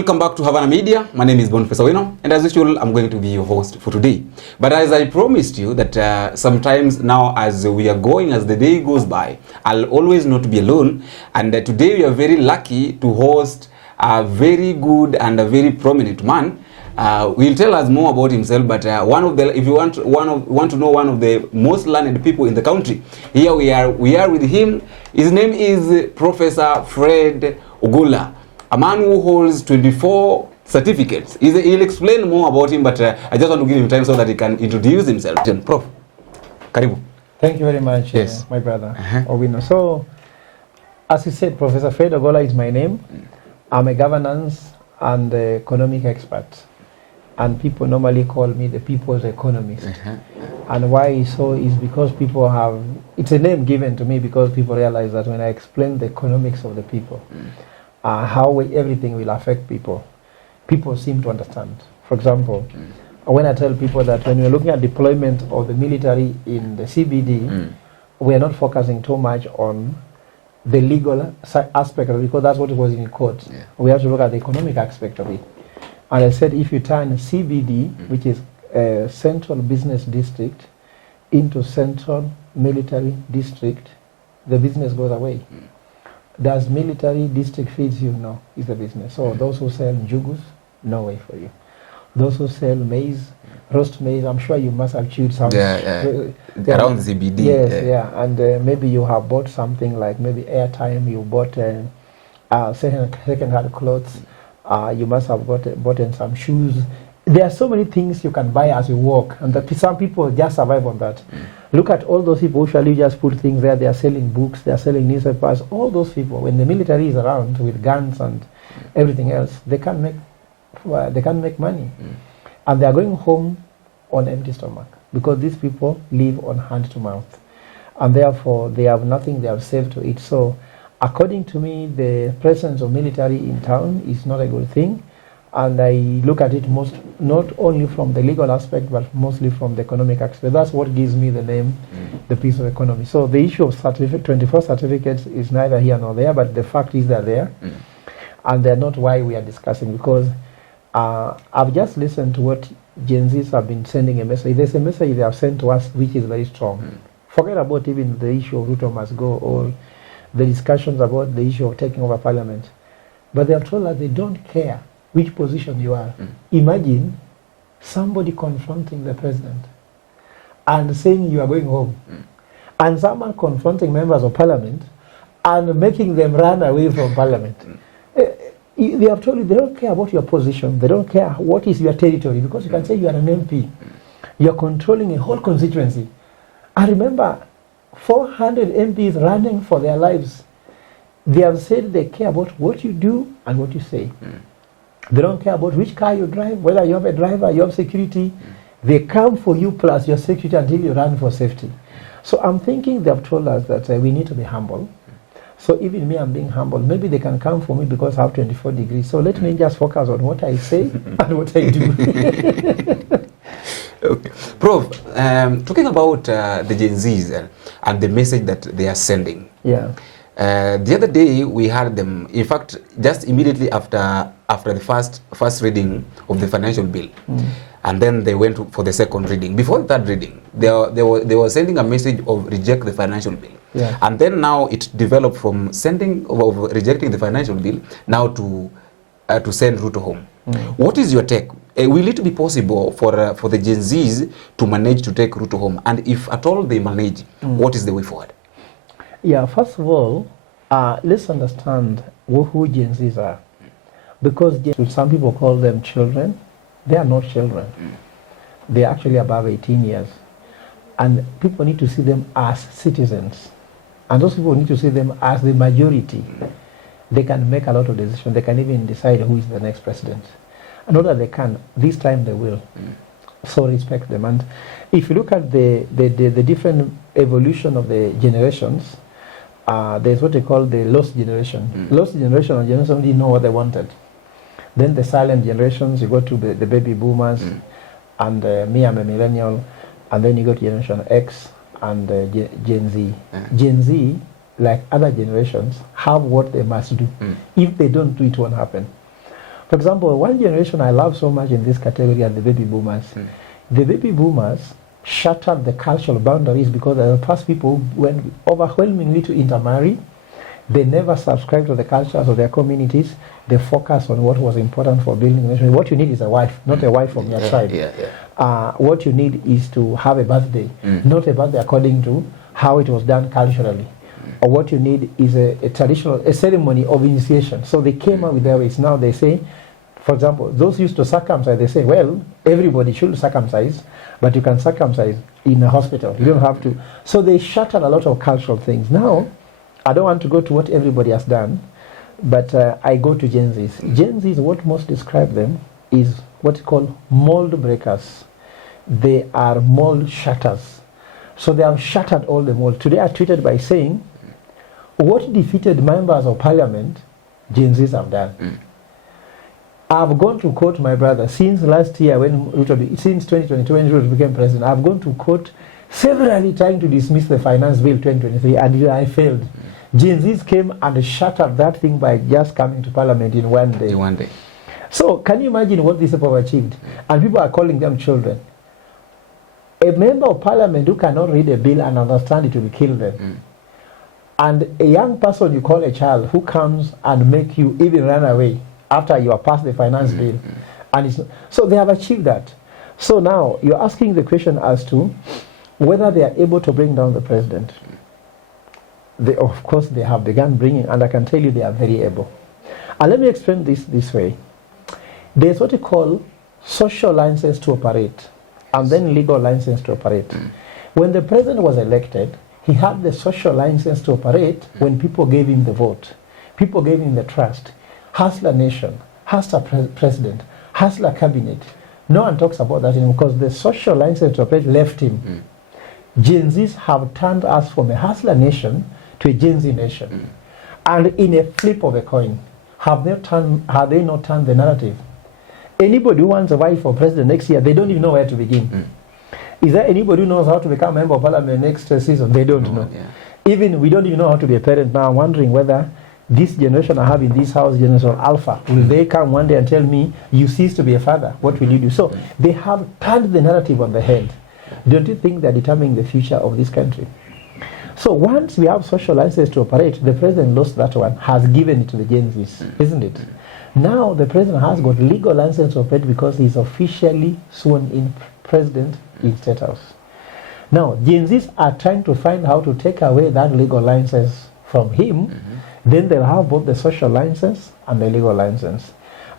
welcome back to Havana Media. My name is Boniface Awino, and as usual, I'm going to be your host for today. But as I promised you that sometimes now as we are going, as the day goes by, I'll always not be alone. And today we are very lucky to host a very good and a very prominent man. He'll tell us more about himself, but if you want to know one of the most learned people in the country, here we are with him. His name is Professor Fred Aola, a man who holds 24 certificates. He'll explain more about him, but I just want to give him time so that he can introduce himself. Prof, karibu. Thank you very much, yes. My brother, Owino. So, as you said, Professor Fred Aola is my name. I'm a governance and economic expert. And people normally call me the people's economist. And why so is because people have, it's a name given to me because people realize that when I explain the economics of the people, how everything will affect people, people seem to understand. For example, when I tell people that when we're looking at deployment of the military in the CBD, we're not focusing too much on the legal aspect of it because that's what it was in court. Yeah. We have to look at the economic aspect of it. And I said if you turn CBD, which is a central business district, into central military district, the business goes away. Does military district feeds you? No, it's the business. So those who sell njugus, no way for you. Those who sell maize, roast maize, I'm sure you must have chewed some. Around the CBD. Yes, yeah. And maybe you have bought something like maybe airtime, you bought second-hand clothes, you must have bought some shoes. There are so many things you can buy as you walk, and some people just survive on that. Look at all those people who usually just put things there. They are selling books, they are selling newspapers. All those people, when the military is around with guns and everything else, they can't make money, and they are going home on empty stomach because these people live on hand to mouth, and therefore they have nothing they have saved to eat. So, according to me, the presence of military in town is not a good thing. And I look at it not only from the legal aspect, but mostly from the economic aspect. That's what gives me the name, the piece of economy. So the issue of 24 certificates is neither here nor there, but the fact is they're there. And they're not why we are discussing, because I've just listened to what Gen Zs have been sending a message. There's a message they have sent to us which is very strong. Forget about even the issue of Ruto must go or the discussions about the issue of taking over parliament. But they have told us they don't care which position you are. Imagine somebody confronting the president and saying you are going home, and someone confronting members of parliament and making them run away from parliament. They have told you they don't care about your position, they don't care what is your territory, because you can say you are an MP, you are controlling a whole constituency. And remember, 400 MPs running for their lives. They have said they care about what you do and what you say. They don't care about which car you drive, whether you have a driver, you have security. They come for you plus your security until you run for safety. So I'm thinking they have told us that we need to be humble. So even me, I'm being humble. Maybe they can come for me because I have 24 degrees. So let me just focus on what I say and what I do. Okay. Prof, talking about the Gen Zs and the message that they are sending. Yeah. The other day we had them, in fact, just immediately after the first reading of the financial bill, and then they went for the second reading. Before the third reading, they were sending a message of reject the financial bill. Yeah. And then now it developed from rejecting the financial bill now to send Ruto home. What is your take? Will it be possible for the Gen Zs to manage to take Ruto home? And if at all they manage, what is the way forward? Yeah, first of all, let's understand who Gen Zs are. Because some people call them children. They are not children. They are actually above 18 years. And people need to see them as citizens. And those people need to see them as the majority. They can make a lot of decisions. They can even decide who is the next president. And not that they can, this time they will. So respect them. And if you look at the different evolution of the generations, there's what they call the lost generation. Lost generation or generation didn't know what they wanted. Then the silent generations, you go to the baby boomers, and me, I'm a millennial, and then you go to Generation X and Gen Z. Gen Z, like other generations, have what they must do. If they don't do it, won't happen. For example, one generation I love so much in this category are the baby boomers. The baby boomers shattered the cultural boundaries because they were the first people who went overwhelmingly to intermarry. They never subscribed to the cultures of their communities. They focused on what was important for building a nation. What you need is a wife, not a wife from your tribe. What you need is to have a birthday, not a birthday according to how it was done culturally. Or what you need is a ceremony of initiation. So they came up with their ways. Now they say, for example, those used to circumcise, they say, well, everybody should circumcise, but you can circumcise in a hospital. You don't have to. So they shattered a lot of cultural things. Now, I don't want to go to what everybody has done, but I go to Gen Zs. Gen Zs, what most describe them is what you call mold breakers. They are mold shatters. So they have shattered all the mold. Today I tweeted by saying, what defeated members of parliament, Gen Zs have done. I've gone to court, my brother, since last year since 2022 when Ruto became president, I've gone to court severally trying to dismiss the finance bill 2023 and I failed. Gen Zs came and shattered that thing by just coming to parliament in one day. So can you imagine what these people have achieved? And people are calling them children. A member of parliament who cannot read a bill and understand it will kill them. And a young person you call a child who comes and make you even run away after you have passed the finance bill. And so they have achieved that. So now you're asking the question as to whether they are able to bring down the president. Of course they have begun bringing, and I can tell you they are very able. And let me explain this way. There's what you call social license to operate and then legal license to operate. When the president was elected, he had the social license to operate when people gave him the vote. People gave him the trust. Hustler nation, hustler president, hustler cabinet. No one talks about that anymore because the social license to operate left him. Gen Zs have turned us from a hustler nation to a Gen Z nation. And in a flip of a coin, have they not turned the narrative? Anybody who wants a wife for president next year, they don't even know where to begin. Is there anybody who knows how to become a member of parliament next season? They don't know. Even we don't even know how to be a parent now. I'm wondering whether this generation I have in this house, Generation Alpha, will they come one day and tell me, you cease to be a father, what will you do? So they have turned the narrative on the head. Don't you think they're determining the future of this country? So once we have social license to operate, the president lost that one, has given it to the Gen Zs, isn't it? Now the president has got legal license to operate because he's officially sworn in president in State House. Now Gen Zs are trying to find how to take away that legal license from him. Then they'll have both the social license and the legal license.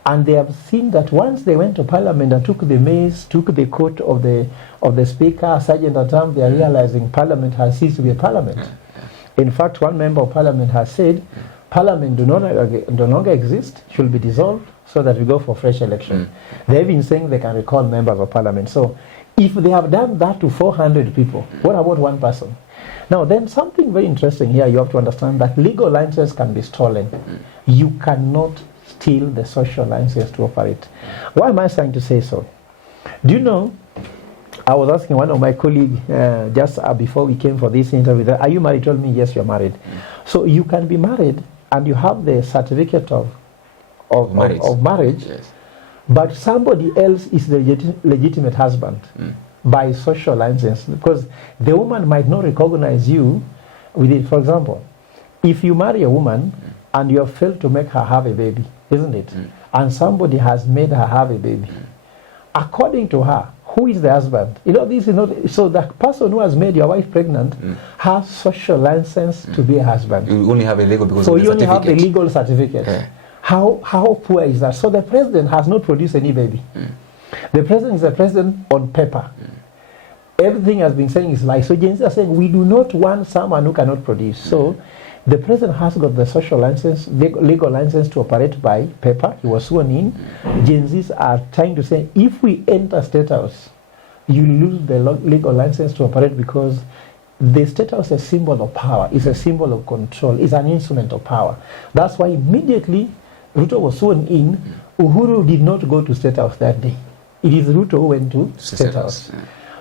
And they have seen that once they went to parliament and took the mace, took the coat of the speaker, sergeant at arms, they are realizing parliament has ceased to be a parliament. In fact, one member of parliament has said, parliament do no longer exist, should be dissolved so that we go for fresh election. They've been saying they can recall members of parliament. So if they have done that to 400 people, what about one person? Now then something very interesting here, you have to understand that legal licenses can be stolen. You cannot steal the social license to operate. Why am I trying to say so? Do you know, I was asking one of my colleagues just before we came for this interview, are you married? He told me, yes, you're married. So you can be married and you have the certificate of marriage, yes. But somebody else is the legitimate husband by social license, because the woman might not recognize you with it. For example, if you marry a woman and you have failed to make her have a baby, isn't it? And somebody has made her have a baby. According to her, who is the husband? You know, this is not, so the person who has made your wife pregnant has social license to be a husband. You only have a legal because so of the you only certificate. have the legal certificate. Okay. How poor is that? So the president has not produced any baby. The president is a president on paper. Everything has been saying is like, so Gen Z are saying we do not want someone who cannot produce. So the president has got the social license, legal license to operate by paper. He was sworn in. Gen Zs are trying to say, if we enter State House, you lose the legal license to operate because the State House is a symbol of power, it's a symbol of control, it's an instrument of power. That's why immediately Ruto was sworn in, Uhuru did not go to State House that day. It is Ruto who went to State House.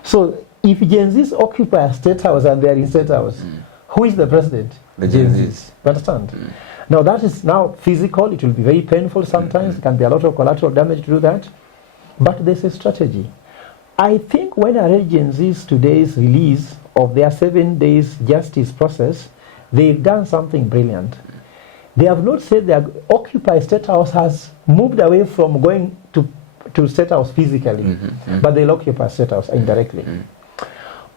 So if Gen Zs occupy a State House and they are in State House, Who is the president? The Gen Zs. You understand? Now that is now physical. It will be very painful sometimes. It can be a lot of collateral damage to do that. But there's a strategy. I think when I read Gen Z's today's release of their 7 days justice process, they've done something brilliant. They have not said that Occupy State House has moved away from going to State House physically, but they'll occupy State House indirectly.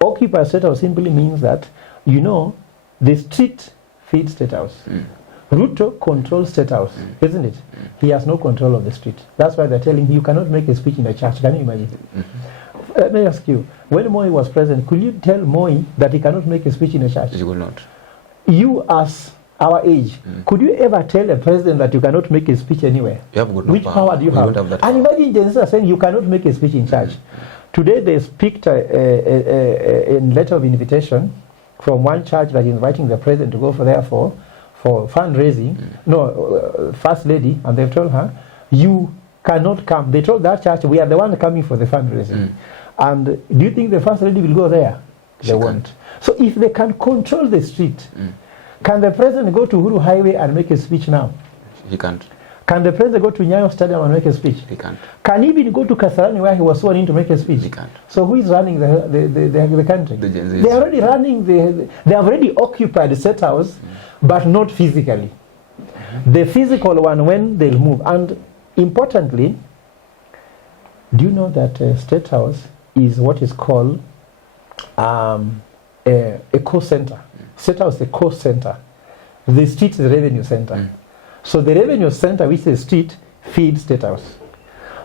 Occupy State House simply means that, you know, the street feeds State House. Ruto controls State House, isn't it? He has no control of the street. That's why they're telling him, you cannot make a speech in a church. Can you imagine? Let me ask you, when Moi was president, could you tell Moi that he cannot make a speech in a church? You will not. You, as our age, could you ever tell a president that you cannot make a speech anywhere? You have got no Which power do you have? And imagine Gen Z are saying you cannot make a speech in church. Today they picked a letter of invitation from one church that is inviting the president to go for fundraising. First lady, and they've told her, you cannot come. They told that church, we are the one coming for the fundraising. And do you think the first lady will go there? They won't. So if they can control the street, can the president go to Uhuru Highway and make a speech now? He can't. Can the president go to Nyayo Stadium and make a speech? He can't. Can he even go to Kasarani where he was sworn in to make a speech? He can't. So who is running the country? The Gen Zs. They are already running, they have already occupied the State House, but not physically. The physical one, when they'll move. And importantly, do you know that State House is what is called a cost center? State House is a cost center. The street is the revenue center. So the revenue center, which is the street, feeds State House.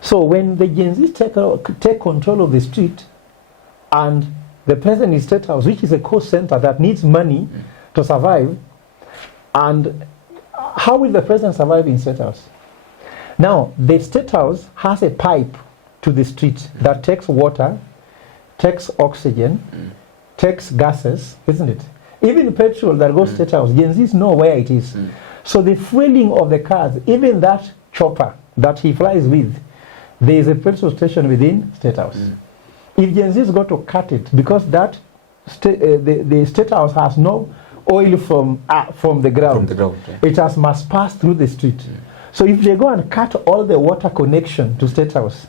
So when the Gen Z take control of the street, and the president is State House, which is a cost center that needs money to survive, and how will the president survive in State House? Now, the State House has a pipe to the street that takes water, takes oxygen, takes gases, isn't it? Even petrol that goes to State House, Gen Zs know where it is. So the fueling of the cars, even that chopper that he flies with, there is a petrol station within State House. If Gen Zs go to cut it, because that the State House has no oil from the ground, it must pass through the street. So if they go and cut all the water connection to State House,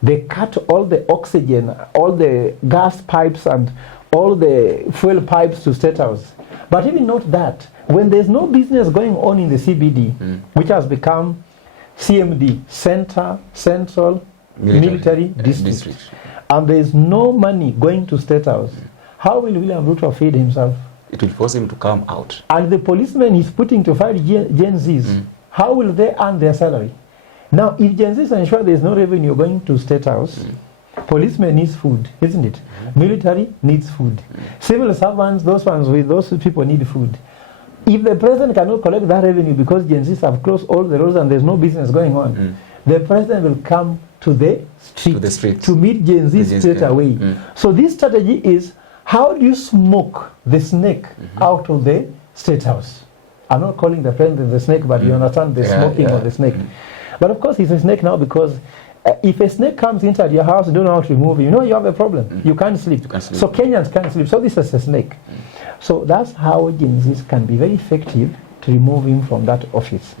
they cut all the oxygen, all the gas pipes and all the fuel pipes to State House. But even not that, when there's no business going on in the CBD, which has become CMD, Central Military District, and there's no money going to State House, how will William Ruto feed himself? It will force him to come out. And the policemen he's putting to fight Gen Zs, how will they earn their salary? Now, if Gen Zs ensure there's no revenue going to State House, policemen needs food, isn't it? Military needs food. Civil servants, those people need food. If the president cannot collect that revenue because Gen Zs have closed all the roads and there's no business going on, the president will come to the street to meet Gen Z straight away. So this strategy is, how do you smoke the snake out of the State House? I'm not calling the president the snake, but you understand the smoking of the snake. But of course he's a snake now, because if a snake comes inside your house, you don't know how to remove it, you know you have a problem. You can't sleep. So Kenyans can't sleep. So this is a snake. So that's how Gen Zs can be very effective to remove him from that office.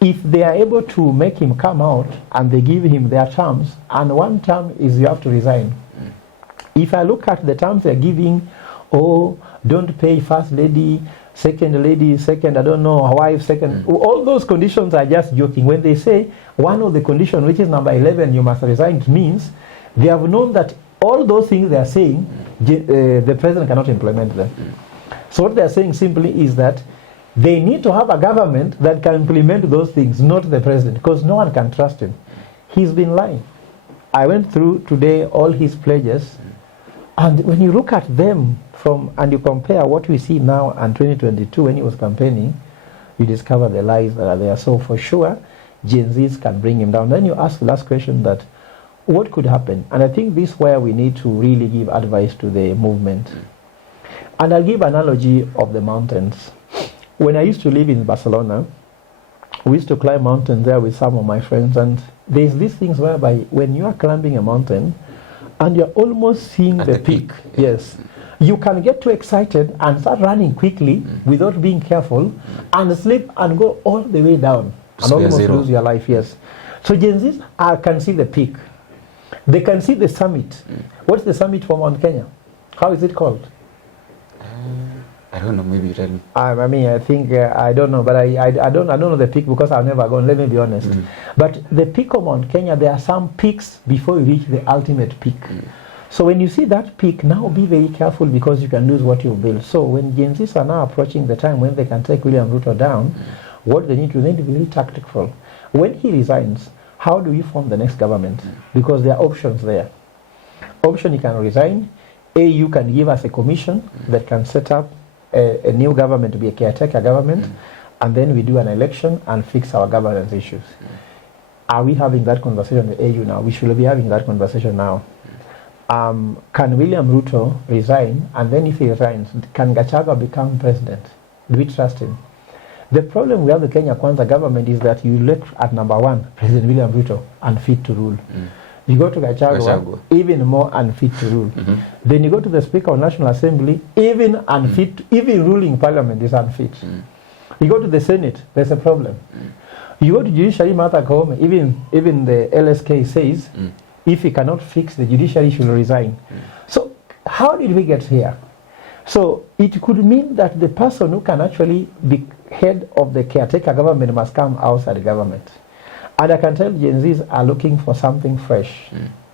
If they are able to make him come out and they give him their terms, and one term is you have to resign. If I look at the terms they're giving, don't pay first lady, second, I don't know, wife, second, all those conditions are just joking. When they say one of the conditions, which is number 11, you must resign, it means they have known that all those things they are saying, the president cannot implement them. So what they are saying simply is that they need to have a government that can implement those things, not the president, because no one can trust him. He's been lying. I went through today all his pledges, and when you look at them and you compare what we see now and 2022 when he was campaigning, you discover the lies that are there. So for sure, Gen Zs can bring him down. Then you ask the last question, that what could happen? And I think this is where we need to really give advice to the movement. And I'll give an analogy of the mountains. When I used to live in Barcelona, we used to climb mountains there with some of my friends, and there's these things whereby when you are climbing a mountain and you're almost seeing the peak, yes, You can get too excited and start running quickly without being careful and slip and go all the way down and almost lose your life, yes. So Gen Zs can see the peak. They can see the summit. What's the summit for Mount Kenya? How is it called? I don't know, maybe you tell me. I mean, I think, I don't know, but I don't know the peak because I've never gone, let me be honest. But the peak of Mount Kenya, there are some peaks before you reach the ultimate peak. So when you see that peak, now be very careful because you can lose what you build. So when Gen Zs are now approaching the time when they can take William Ruto down, what they need to be very tactful. When he resigns, how do we form the next government? Because there are options there. Option, he can resign. AU can give us a commission that can set up a new government to be a caretaker government, and then we do an election and fix our governance issues. Are we having that conversation with AU now? We should be having that conversation now. Can William Ruto resign, and then if he resigns, can Gachagua become president? Do we trust him? The problem we have the Kenya Kwanza government is that you look at number one, President William Ruto, unfit to rule. You go to Gachagua, even more unfit to rule. Then you go to the Speaker of National Assembly, even unfit, even ruling Parliament is unfit. You go to the Senate, there's a problem. You go to Judiciary, Martha Koome, even the LSK says, if he cannot fix the judiciary, he should resign. So how did we get here? So it could mean that the person who can actually be head of the caretaker government must come outside the government. And I can tell Gen Zs are looking for something fresh,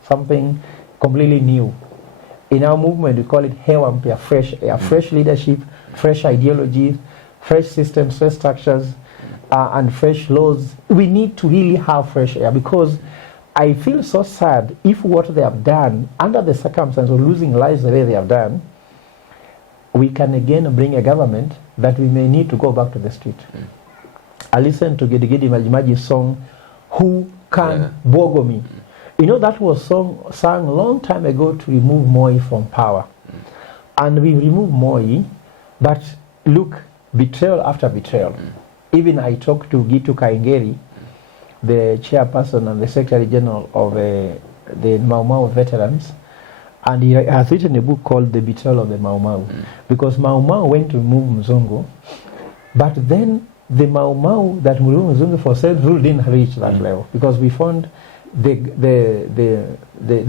something completely new. In our movement, we call it Hewa Mpya, fresh air, fresh leadership, fresh ideologies, fresh systems, fresh structures, and fresh laws. We need to really have fresh air because I feel so sad if what they have done, under the circumstances of losing lives the way they have done, we can again bring a government that we may need to go back to the street. I listened to Gedi Majimaji's song, Who Can Bogo Me? You know, that was sung a long time ago to remove Moi from power. And we removed Moi, but look, betrayal after betrayal. Even I talked to Gitu Kaingeri, the chairperson and the Secretary General of the Mau Mau veterans, and he has written a book called The Betrayal of the Mau Mau. Because Mau Mau went to remove Mzungu, but then the Mau Mau that removed Mzungu for self-rule didn't reach that level, because we found the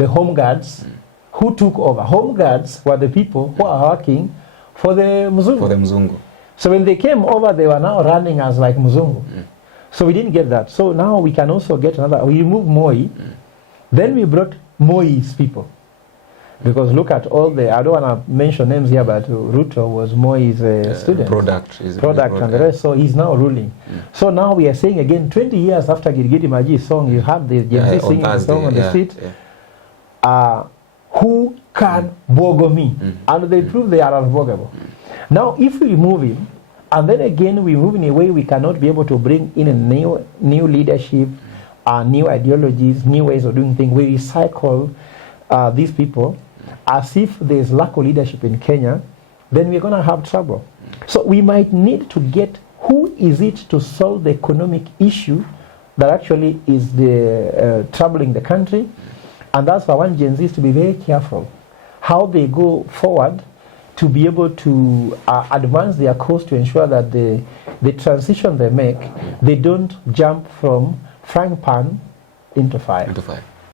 home guards who took over. Home guards were the people who are working for the Mzungu. For the Mzungu. So when they came over, they were now running as like Mzungu. So we didn't get that. So now we can also get another. We removed Moi. Then we brought Moi's people. Because look at all the, I don't want to mention names here, but Ruto was Moi's student. Product And the rest. So he's now ruling. So now we are saying again, 20 years after Gidi Maji's song, you have the Gen Z singing the song on the street. Who can bogo me? And they prove they are unbogable. Now if we remove him, and then again we move in a way we cannot be able to bring in a new leadership, new ideologies, new ways of doing things, we recycle these people as if there's lack of leadership in Kenya, then we're going to have trouble. So we might need to get who is it to solve the economic issue that actually is troubling the country. And that's why I want Gen Zs to be very careful how they go forward to be able to advance their course to ensure that the transition they make, they don't jump from frying pan into fire.